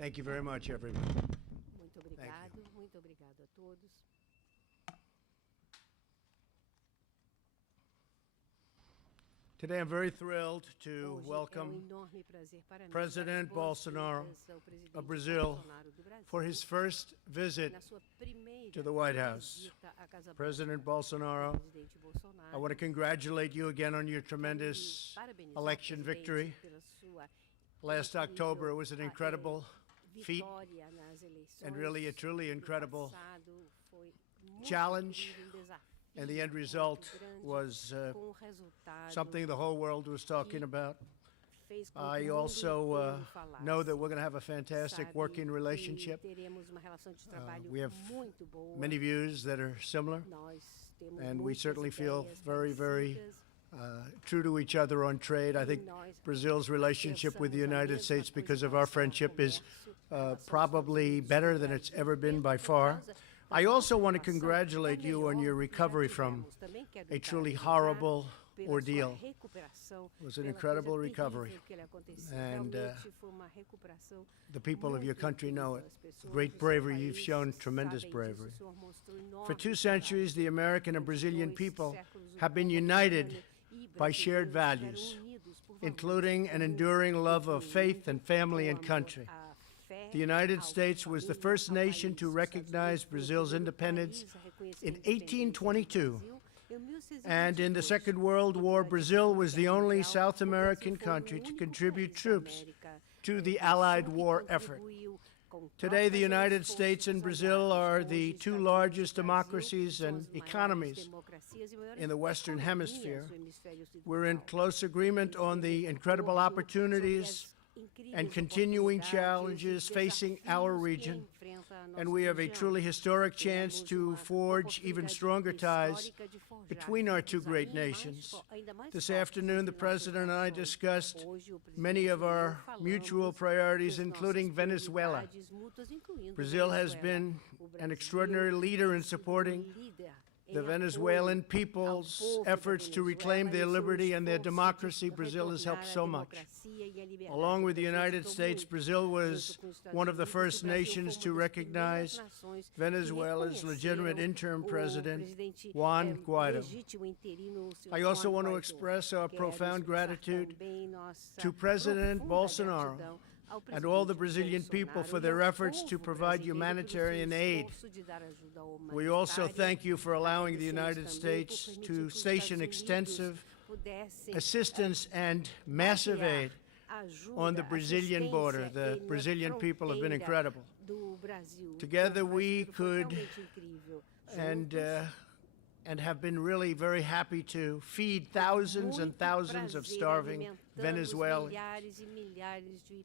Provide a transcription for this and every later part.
Thank you very much, everyone. Muito obrigado, muito obrigado a todos. Today I'm very thrilled to Hoje welcome é enorme prazer para mim President dar Bolsonaro boas-vindas ao presidente of Brazil Bolsonaro do Brasil for his first visit na sua primeira to the White House. visita à Casa President Branca. Bolsonaro, Presidente Bolsonaro, I want to congratulate you again on your tremendous parabenizar o election presidente victory. pela sua Last October, it was an incredible feat vitória nas eleições. and really a truly No incredible passado foi muito challenge. incrível, desafio And the end muito result grande, was com o resultado something the whole world was talking about. fez com que I o mundo also inteiro falasse. know that we're going to have a fantastic Sabe working que relationship. teremos uma relação de trabalho We have muito boa. many views that are similar, Nós temos and we muitas certainly feel ideias very parecidas. true to each other on trade. I think Brazil's relationship with the United States, because of our friendship, is probably better than it's ever been by far. I also want to congratulate you on your recovery from a truly horrible ordeal. It was an incredible recovery, and the people of your country know it. Great bravery. You've shown tremendous bravery. For 2 centuries, the American and Brazilian people have been united by shared values, including an enduring love of faith and family and country. The United States was the first nation to recognize Brazil's independence in 1822. And in the Second World War, Brazil was the only South American country to contribute troops to the Allied war effort. Today, the United States and Brazil are the 2 largest democracies and economies in the Western Hemisphere. We're in close agreement on the incredible opportunities and continuing challenges facing our region, and we have a truly historic chance to forge even stronger ties between our 2 great nations. This afternoon, the President and I discussed many of our mutual priorities, including Venezuela. Brazil has been an extraordinary leader in supporting the Venezuelan people's efforts to reclaim their liberty and their democracy. Brazil has helped so much. Along with the United States, Brazil was one of the first nations to recognize Venezuela's legitimate interim president, Juan Guaido. I also want to express our profound gratitude to President Bolsonaro and all the Brazilian people for their efforts to provide humanitarian aid. We also thank you for allowing the United States to station extensive assistance and massive aid on the Brazilian border. The Brazilian people have been incredible. Together we could and have been really very happy to feed thousands and thousands of starving Venezuelans.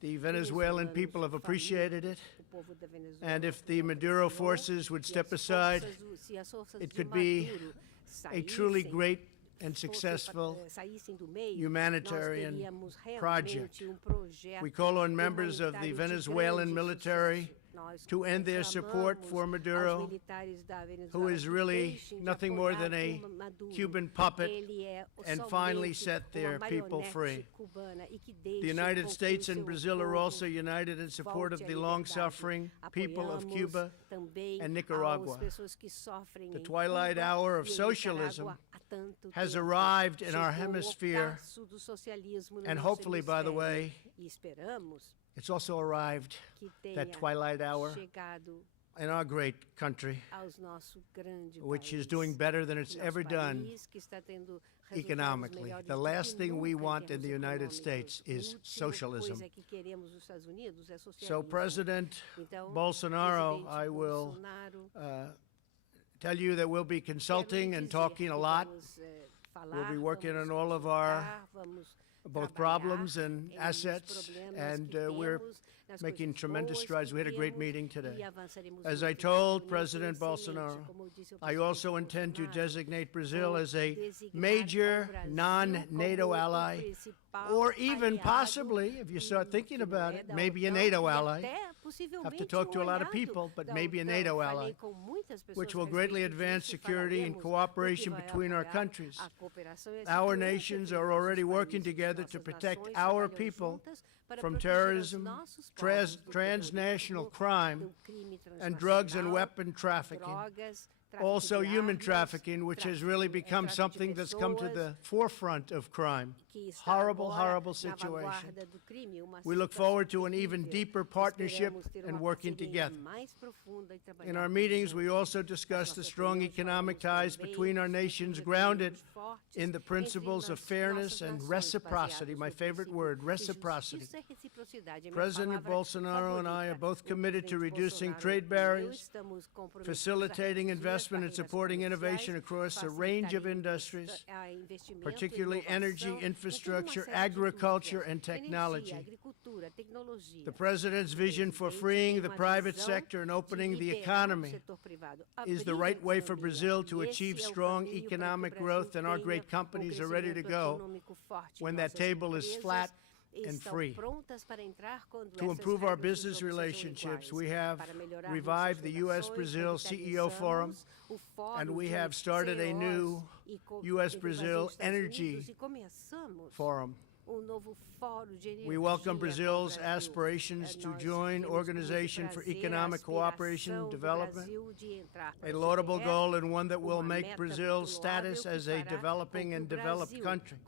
The Venezuelan people have appreciated it, and if the Maduro forces would step aside, it could be a truly great and successful humanitarian project. We call on members of the Venezuelan military to end their support for Maduro, who is really nothing more than a Cuban puppet, and finally set their people free. The United States and Brazil are also united in support of the long-suffering people of Cuba and Nicaragua. The twilight hour of socialism has arrived in our hemisphere, and hopefully, by the way, it's also arrived, that twilight hour, in our great country, which is doing better than it's ever done economically. The last thing we want in the United States is socialism. So, President Bolsonaro, I will tell you that we'll be consulting and talking a lot. We'll be working on all of our both problems and assets, and we're making tremendous strides. We had a great meeting today. As I told President Bolsonaro, I also intend to designate Brazil as a major non-NATO ally, or even possibly, if you start thinking about it, maybe a NATO ally, have to talk to a lot of people, but maybe a NATO ally, which will greatly advance security and cooperation between our countries. Our nations are already working together to protect our people from terrorism, transnational crime, and drugs and weapon trafficking. Also human trafficking, which has really become something that's come to the forefront of crime. Horrible, horrible situation. We look forward to an even deeper partnership and working together. In our meetings, we also discussed the strong economic ties between our nations grounded in the principles of fairness and reciprocity, my favorite word, reciprocity. President Bolsonaro and I are both committed to reducing trade barriers, facilitating investment and supporting innovation across a range of industries, particularly energy, infrastructure, agriculture, and technology. The President's vision for freeing the private sector and opening the economy is the right way for Brazil to achieve strong economic growth, and our great companies are ready to go when that table is flat and free. To improve our business relationships, we have revived the U.S.-Brazil CEO Forum, and we have started a new U.S.-Brazil Energy Forum. We welcome Brazil's aspirations to join Organization for Economic Cooperation and Development, a laudable goal and one that will make Brazil's status as a developing and developed country.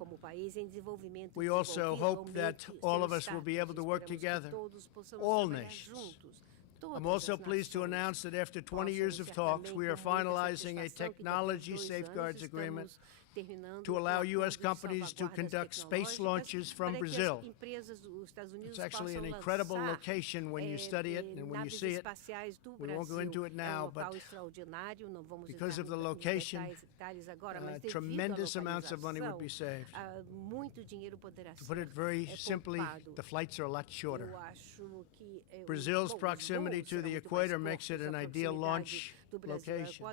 We also hope that all of us will be able to work together, all nations. I'm also pleased to announce that after 20 years of talks, we are finalizing a technology safeguards agreement to allow U.S. companies to conduct space launches from Brazil. It's actually an incredible location when you study it and when you see it. We won't go into it now, but because of the location, tremendous amounts of money would be saved. To put it very simply, the flights are a lot shorter. Brazil's proximity to the equator makes it an ideal launch location.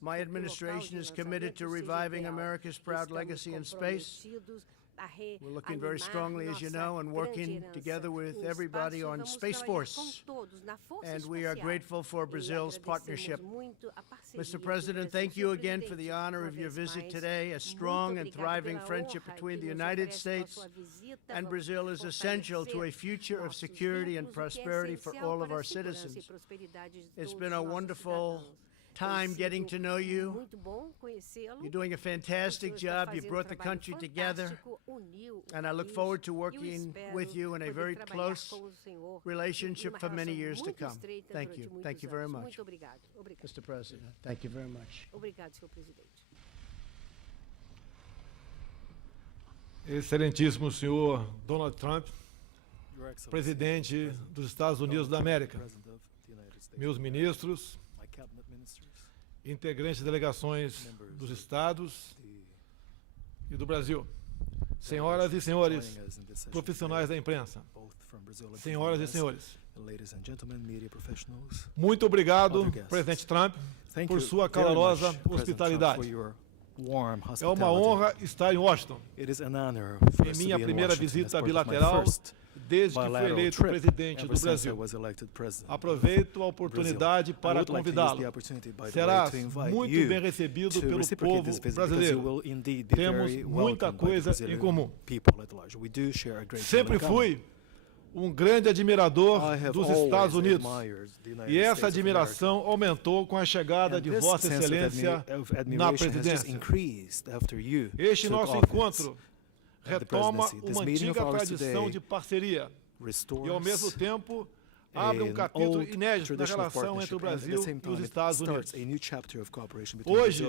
My administration is committed to reviving America's proud legacy in space. We're looking very strongly, as you know, and working together with everybody on Space Force. And we are grateful for Brazil's partnership. Mr. President, thank you again for the honor of your visit today. A strong and thriving friendship between the United States and Brazil is essential to a future of security and prosperity for all of our citizens. It's been a wonderful time getting to know you. You're doing a fantastic job. You brought the country together, and I look forward to working with you in a very close relationship for many years to come. Thank you. Thank you very much. Mr. President, thank you very much. Excelentíssimo senhor Donald Trump, presidente dos Estados Unidos da América, meus ministros, integrantes de delegações dos estados e do Brasil, senhoras e senhores, profissionais da imprensa, senhoras e senhores, muito obrigado, presidente Trump, por sua calorosa hospitalidade. É uma honra estar em Washington, em minha primeira visita bilateral desde que fui eleito presidente do Brasil. Aproveito a oportunidade para convidá-lo. Serás muito bem recebido pelo povo brasileiro. Temos muita coisa em comum. Sempre fui um grande admirador dos Estados Unidos, e essa admiração aumentou com a chegada de Vossa Excelência na presidência. Este nosso encontro retoma uma antiga tradição de parceria e, ao mesmo tempo, abre um capítulo inédito da relação entre o Brasil e os Estados Unidos. Hoje,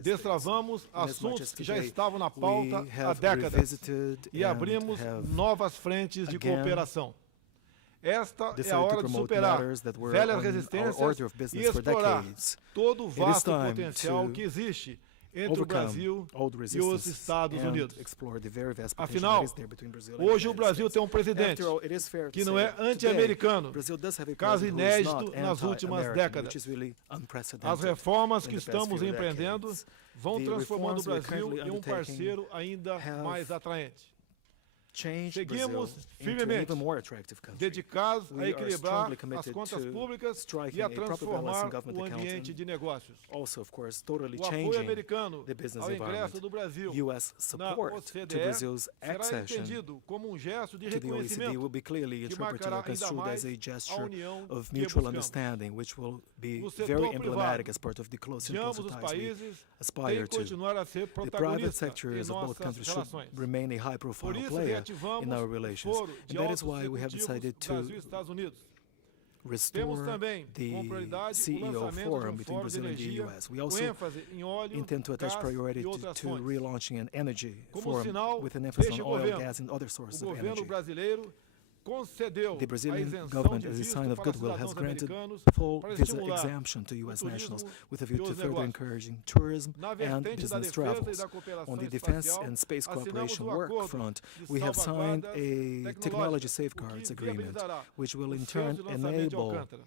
destravamos assuntos que já estavam na pauta há décadas e abrimos novas frentes de cooperação. Esta é a hora de superar velhas resistências e explorar todo o vasto potencial que existe entre o Brasil e os Estados Unidos. Afinal, hoje o Brasil tem um presidente que não é anti-americano, caso inédito nas últimas décadas. As reformas que estamos empreendendo vão transformando o Brasil em um parceiro ainda mais atraente. change Brazil Seguimos into an firmemente even more attractive country. dedicados a We are equilibrar strongly as committed contas to públicas striking e a a proper balance transformar in government o accounting. ambiente de negócios. Also, of course, totally O apoio changing americano the business ao environment. ingresso do Brasil U.S. na support to OCDE Brazil's será accession entendido como gesto de to the OECD reconhecimento will be clearly que interpreted marcará or ainda construed mais as a a gesture união of que mutual buscamos. understanding, which will be O very setor emblematic privado as part of the closer de and ambos closer os ties we países aspire tem que to. continuar a ser The private protagonista em sectors of both nossas countries should relações. remain a Por high-profile isso, player reativamos in our o relations. foro de And that is altos why we have executivos decided Brasil e to Estados Unidos. Temos restore também como the prioridade o CEO lançamento forum de between fórum de Brazil and the energia, U.S. We com also ênfase em óleo, intend to attach gás priority e to, outras to fontes. relaunching an energy Como forum sinal with an emphasis on deste oil, governo, gas, and other o sources of governo energy. brasileiro concedeu The a Brazilian isenção government, de as a visto sign of para goodwill, has cidadãos granted americanos full para visa estimular exemption to U.S. o nationals turismo with a view e to os further negócios. encouraging tourism Na and vertente da business defesa e travels. da cooperação On the defense espacial, and space assinamos cooperation o work acordo front, de we have signed salvaguardas a technology tecnológicas, o safeguards que agreement, viabilizará which will o in seu turn lançamento de enable Alcântara.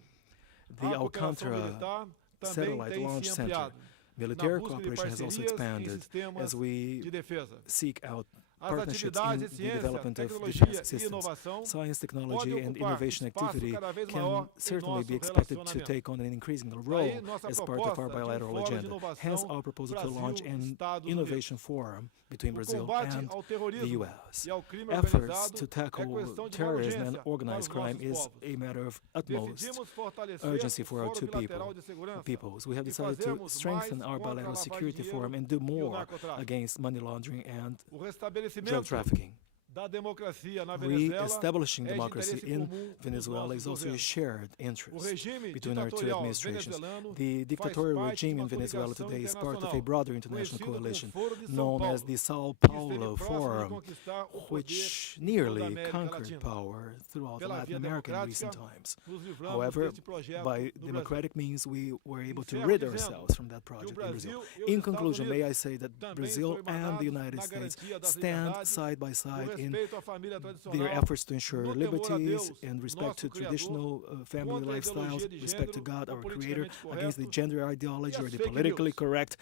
the A cooperação Alcântara militar também satellite tem launch se center. ampliado Military na busca de cooperation has also parcerias em expanded sistemas as we de defesa. seek out As partnerships in atividades de the ciência, development of tecnologia defense e systems. inovação Science, podem technology, and ocupar innovation espaço activity cada vez can maior em certainly be nosso expected to relacionamento. take on an increasing role Daí, nossa as part of our proposta de bilateral fórum de agenda. inovação Hence, our proposal to launch Brasil, an Estados innovation forum between O Brazil combate and ao the terrorismo U.S. e ao crime Efforts organizado to é tackle questão de terrorism and urgência para organized os crime nossos is povos. a matter of utmost Decidimos fortalecer urgency o for our Fórum two Bilateral de Segurança peoples. We have e decided to fazermos strengthen mais our contra a bilateral lavagem de security dinheiro forum and do e o more narcotráfico. against money laundering and O drug restabelecimento trafficking. da democracia na Venezuela Re-establishing é de democracy interesse in comum dos Venezuela nossos is also a governos. shared O interest regime between our two ditatorial administrations. venezuelano The faz dictatorial parte de regime uma in Venezuela coligação today is part of a internacional, broader international conhecido como coalition Foro de São known as Paulo, the Sao que esteve Paulo próximo de Forum, conquistar o poder which em toda a nearly América conquered Latina. power throughout Pela Latin via America in democrática, recent times. nos livramos However, deste projeto by do democratic means, we were able to Encerro rid dizendo ourselves from that project in Brazil. Brasil e os In Estados conclusion, may I Unidos say that também Brazil estão and the emanados United na States garantia das stand liberdades, side by no side in respeito à família tradicional, their efforts to ensure no temor a liberties Deus, and respect to nosso Criador, traditional family contra a lifestyles, ideologia de respect to gênero, God, o our Creator, politicamente against the correto gender ideology e or as the fake politically news. correct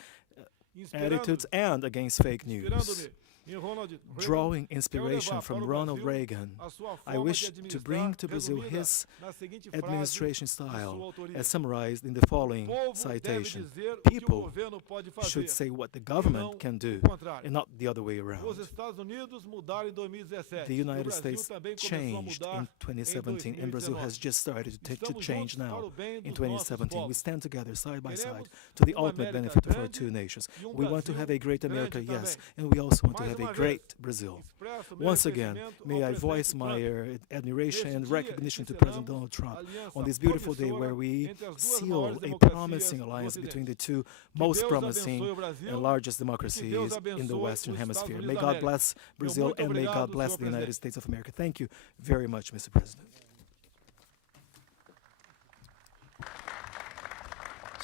Inspirando-me attitudes, and against fake news. em Ronald Reagan, Drawing quero inspiration levar from para o Ronald Brasil Reagan, a sua I forma wish de to bring to Brazil resumida his na seguinte frase administration de sua style, autoria. as summarized in the following O povo deve citation. dizer o que o People governo pode fazer, should say what the e government não can do, o contrário. and not the other way around. Os Estados Unidos mudaram em 2017. The e o United Brasil States também começou a changed mudar in 2017, and Brazil has 2019. just started to Estamos change juntos para now o bem in dos nossos 2017. We povos. stand together side by side Queremos to the uma ultimate América benefit of our grande two nations. e We want to Brasil have a great grande America, yes, também. and we also want to Mais have uma a vez, great Brazil. expresso meu Once again, reconhecimento may ao I voice presidente my Trump. admiration Neste and dia recognition em que to President selamos Donald Trump aliança on this beautiful day promissora where we entre as duas seal maiores a democracias promising do alliance Ocidente. between the two Que most Deus promising abençoe o Brasil and largest e que democracies Deus in the abençoe Western os Hemisphere. Estados May Unidos da God América. bless Brazil muito and may obrigado, God bless senhor the United presidente. States of America. Thank you very much, Mr. President.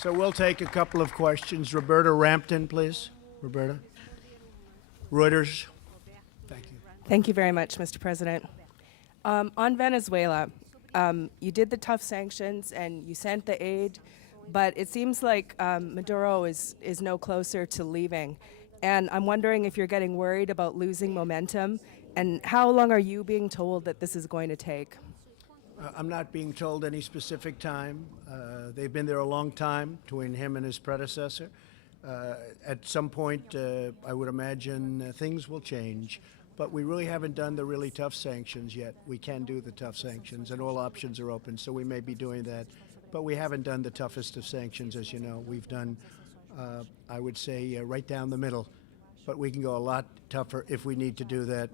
So we'll take a couple of questions. Roberta Rampton, please. Roberta. Reuters. Thank you. Thank you very much, Mr. President. On Venezuela, you did the tough sanctions and you sent the aid, but it seems like Maduro is no closer to leaving. And I'm wondering if you're getting worried about losing momentum, and how long are you being told that this is going to take? I'm not being told any specific time. They've been there a long time between him and his predecessor. At some point, I would imagine things will change. But we really haven't done the really tough sanctions yet. We can do the tough sanctions, and all options are open, so we may be doing that. But we haven't done the toughest of sanctions, as you know. We've done, I would say, right down the middle. But we can go a lot tougher if we need to do that.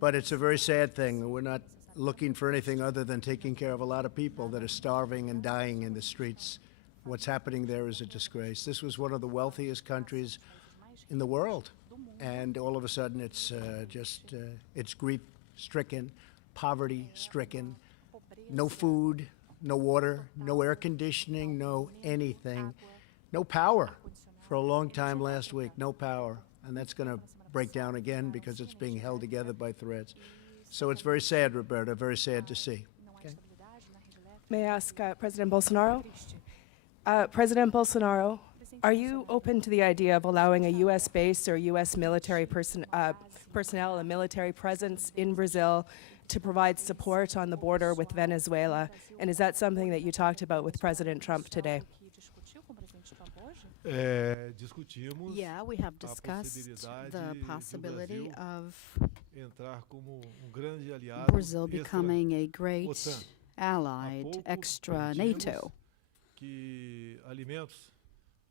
But it's a very sad thing. We're not looking for anything other than taking care of a lot of people that are starving and dying in the streets. What's happening there is a disgrace. This was one of the wealthiest countries in the world. And all of a sudden, it's it's grief-stricken, poverty-stricken, no food, no water, no air conditioning, no anything, no power for a long time last week, no power. And that's going to break down again because it's being held together by threads. So it's very sad, Roberta, very sad to see. Okay. May I ask President Bolsonaro? President Bolsonaro, Are you open to the idea of allowing a U.S. base or U.S. military personnel, a military presence in Brazil to provide support on the border with Venezuela? And is that something that you talked about with President Trump today? Discutimos Yeah, we have a discussed possibilidade the do possibility Brasil of entrar como grande aliado Brazil extra becoming a great OTAN. allied pouco extra permitimos NATO. que alimentos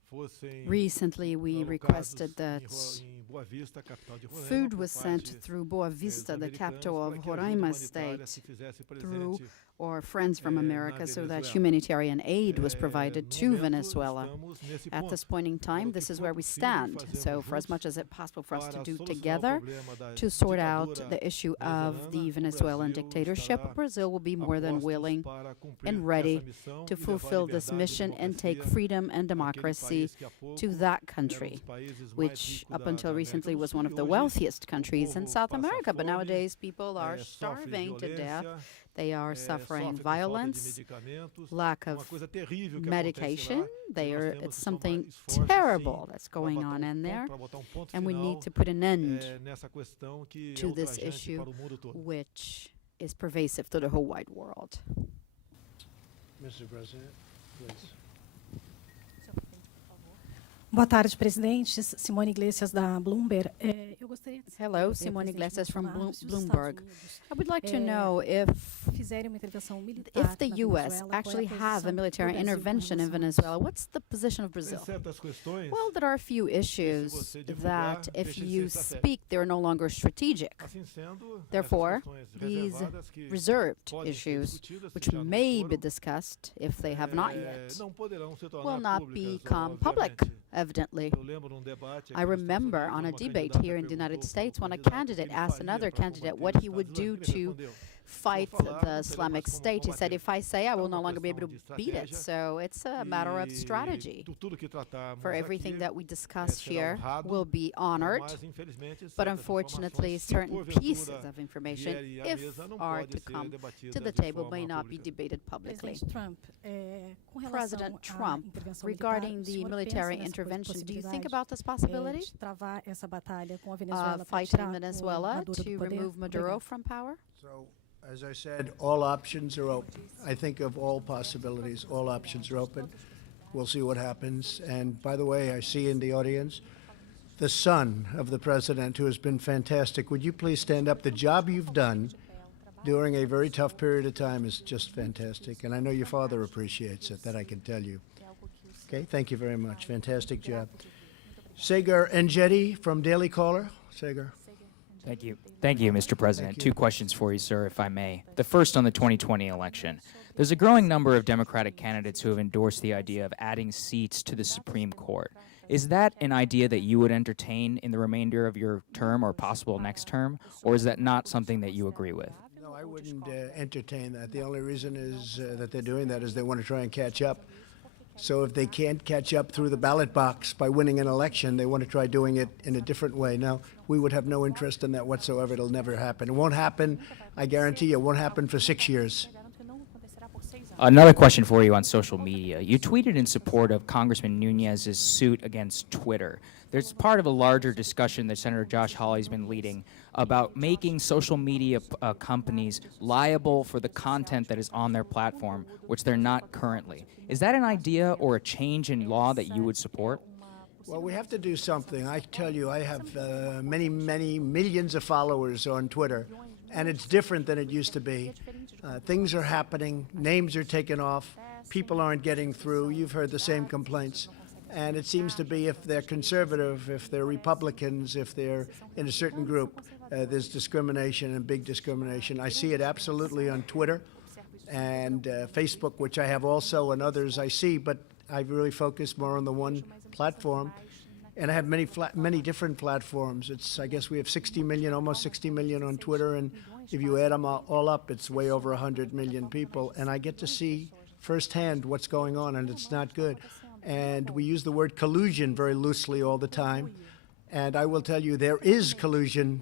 fossem Recently, we alocados requested that em Boa Vista, capital de Roraima, food por was sent parte through Boa Vista, the dos capital americanos, of para que a ajuda Roraima humanitária se state, fizesse through presente or friends from na America, so that Venezuela. humanitarian aid was No provided to momento, Venezuela. estamos nesse At ponto. this point in time, Pelo this que is for where we possível, stand. fazemos So for as juntos much as it's possible for us to para do solucionar o together problema da to sort out ditadura the issue of the venezuelana, o Venezuelan Brasil dictatorship, estará Brazil will be more than apostos willing para cumprir and essa ready missão to e levar fulfill this liberdade e mission and take democracia freedom and àquele democracy país que há pouco to that era um country, dos países mais which ricos up da until América recently do was Sul one e of the hoje wealthiest o countries in povo South passa America. But fome, nowadays, people are sofre starving to death. violência, They are sofre suffering com falta de violence, medicamentos, lack uma of coisa terrível que acontece medication. lá, que nós temos It's que something tomar esforços, terrible sim, that's para going botar on in there, para botar ponto and we final, need to put an end nessa questão que é to this ultrajante issue, para o mundo todo. which is pervasive to the whole wide world. Mr. President, please. Boa tarde, presidente. Simone Iglesias, da Bloomberg. Eu gostaria de saber, Hello, Simone presidente Iglesias from Bolsonaro, se os Bloomberg. Estados I would like to Eh, know if fizerem uma intervenção militar if the na U.S. Venezuela, qual é a actually have posição a do military Brasil com intervention in relação a Venezuela. What's the position of Tem Brazil? certas questões, Well, there are a few issues você divulgar, that if deixa de you ser estratégico. speak, they're no longer strategic. assim sendo, Therefore, essas questões these reservadas que reserved podem ser issues, discutidas, se which já não may be foram, discussed if they have not yet, não poderão se tornar will not públicas, become public, obviamente. evidently. Eu lembro num debate aqui I nos Estados remember Unidos, on a uma debate candidata here in the United perguntou States para when a candidato o que candidate ele asked faria another para candidate combater what os he would Estados do Unidos. Ele to respondeu, fight falar, não the teremos Islamic como State. He said, combater. if I say, I will no uma longer be able questão to de beat it. estratégia So it's a matter of E strategy. tudo que tratarmos For everything aqui, that we discuss será here honrado, will be honored, mas infelizmente but certas unfortunately, informações, se certain porventura pieces of information, vierem à if mesa, não are podem to ser come debatidas to the de table, forma may not be pública. debated publicly. Presidente Trump, com relação President à Trump, intervenção regarding militar, o the senhor military pensa nessa intervention, do you think possibilidade, about this possibility? de travar essa batalha com a Venezuela para Fighting tirar o Venezuela Maduro do to poder? remove Maduro Obrigada. from power? So, as I said, all options are open. I think of all possibilities, all options are open. We'll see what happens. And by the way, I see in the audience the son of the president, who has been fantastic. Would you please stand up? The job you've done during a very tough period of time is just fantastic. And I know your father appreciates it, that I can tell you. Okay, thank you very much. Fantastic job. Sagar Enjeti from Daily Caller. Sagar. Thank you. Thank you, Mr. President. Two questions for you, sir, if I may. The first on the 2020 election. There's a growing number of Democratic candidates who have endorsed the idea of adding seats to the Supreme Court. Is that an idea that you would entertain in the remainder of your term or possible next term, or is that not something that you agree with? No, I wouldn't entertain that. The only reason is that they're doing that is they want to try and catch up. So if they can't catch up through the ballot box by winning an election, they want to try doing it in a different way. Now, we would have no interest in that whatsoever. It'll never happen. It won't happen, I guarantee you, it won't happen for 6 years. Another question for you on social media. You tweeted in support of Congressman Nunez's suit against Twitter. There's part of a larger discussion that Senator Josh Hawley's been leading about making social media companies liable for the content that is on their platform, which they're not currently. Is that an idea or a change in law that you would support? Well, we have to do something. I tell you, I have many, many millions of followers on Twitter, and it's different than it used to be. Things are happening, names are taken off, people aren't getting through. You've heard the same complaints. And it seems to be if they're conservative, if they're Republicans, if they're in a certain group, there's discrimination and big discrimination. I see it absolutely on Twitter and Facebook, which I have also, and others I see, but I really focus more on the one platform. And I have many different platforms. I guess we have 60 million, almost 60 million on Twitter, and if you add them all up, it's way over 100 million people. And I get to see firsthand what's going on, and it's not good. And we use the word collusion very loosely all the time. And I will tell you, there is collusion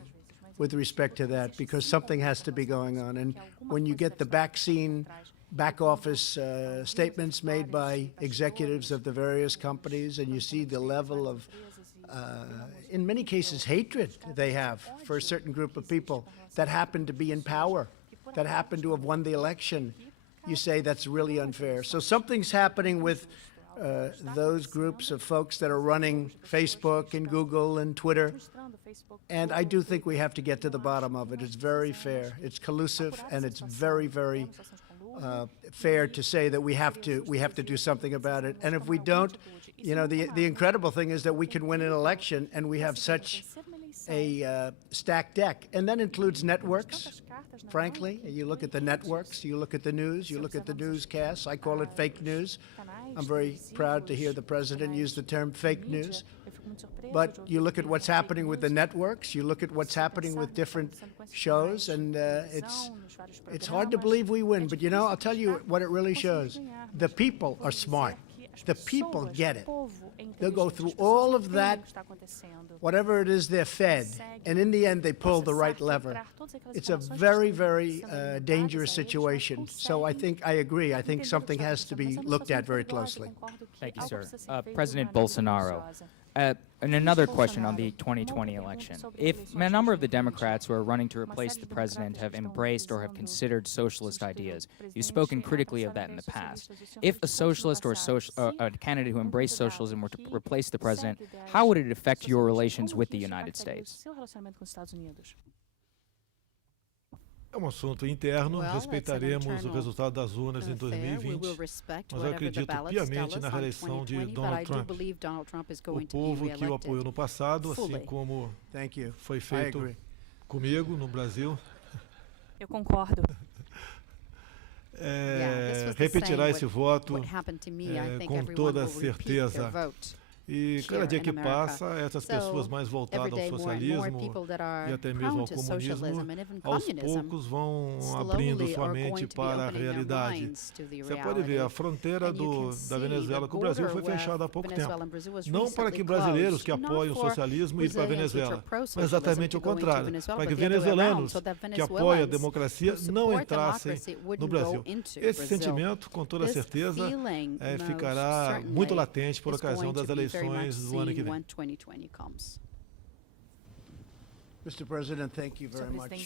with respect to that, because something has to be going on. And when you get the vaccine back office statements made by executives of the various companies, and you see the level of, in many cases, hatred they have for a certain group of people that happen to be in power, that happen to have won the election. You say that's really unfair. So something's happening with those groups of folks that are running Facebook and Google and Twitter. And I do think we have to get to the bottom of it. It's very fair. It's collusive, and it's very, very fair to say that we have to do something about it. And if we don't, you know, the incredible thing is that we can win an election, and we have such a stacked deck. And that includes networks, frankly. You look at the networks, you look at the news, you look at the newscasts. I call it fake news. I'm very proud to hear the president use the term fake news. But you look at what's happening with the networks, you look at what's happening with different shows, and it's hard to believe we win. But, you know, I'll tell you what it really shows. The people are smart. The people get it. They'll go through all of that, whatever it is they're fed, and in the end they pull the right lever. It's a very, very dangerous situation. So I agree. I think something has to be looked at very closely. Thank you, sir. President Bolsonaro, and another question on the 2020 election. If a number of the Democrats who are running to replace the president have embraced or have considered socialist ideas, you've spoken critically of that in the past. If a socialist or a candidate who embraced socialism were to replace the president, how would it affect your relations with the United States? É um assunto interno, respeitaremos o resultado das urnas em 2020, mas eu acredito piamente na reeleição de Donald Trump. O povo que o apoiou no passado, assim como foi feito comigo no Brasil, eu concordo. Repetirá esse voto com toda certeza. E cada dia que passa, essas pessoas mais voltadas ao socialismo e até mesmo ao comunismo, aos poucos vão abrindo sua mente para a realidade. Você pode ver, a fronteira da Venezuela com o Brasil foi fechada há pouco tempo. Não para que brasileiros que apoiam o socialismo irem para a Venezuela, mas exatamente o contrário, para que venezuelanos que apoiam a democracia não entrassem no Brasil. Esse sentimento, com toda certeza, ficará muito latente por ocasião das eleições do ano que vem. Mr. President, thank you very much.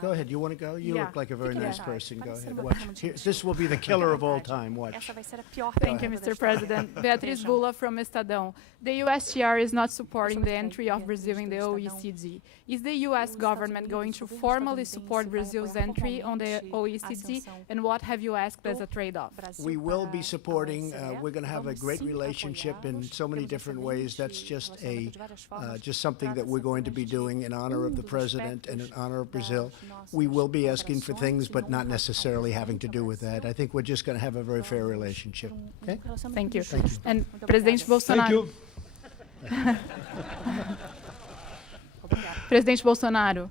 Go ahead. You want to go? You look like a very nice person. Go ahead. Watch. This will be the killer of all time. Watch. Thank you, Mr. President. Beatriz Bula from Estadão. The USTR is not supporting the entry of Brazil in the OECD. Is the U.S. government going to formally support Brazil's entry on the OECD, and what have you asked as a trade-off? We will be supporting. We're going to have a great relationship in so many different ways. That's just something that we're going to be doing in honor of the president and in honor of Brazil. We will be asking for things, but not necessarily having to do with that. I think we're just going to have a very fair relationship. Okay? Thank you. Thank you. And President Bolsonaro. Thank you. Presidente Bolsonaro,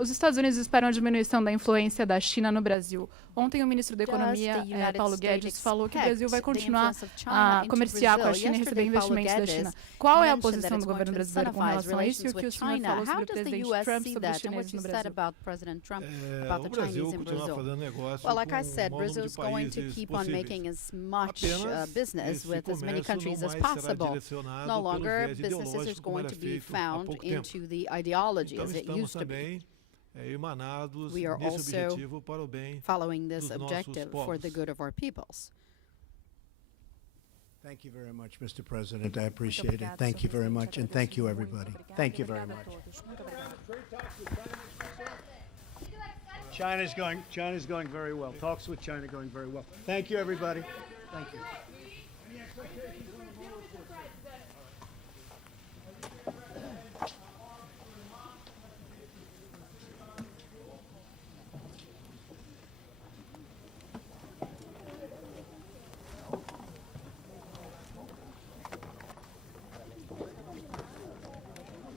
os Estados Unidos esperam a diminuição da influência da China no Brasil. Ontem, o ministro da Economia, Paulo Guedes, falou que o Brasil vai continuar a comerciar com a China e receber investimentos da China. Qual é a posição do governo brasileiro com relação a isso e o que o senhor falou sobre o presidente Trump sobre os chineses no Brasil? O Brasil continua fazendo negócio Well, like I said, com o Brazil is going to keep on making as much business with as many countries as possible. No longer businesses are going to be found into the ideology as it used to be. We are also following this objective for the good of our peoples. Thank you very much, Mr. President. I appreciate it. Thank you very much, and thank you, everybody. Thank you very much. China's going very well. Talks with China going very well. Thank you, everybody. Thank you.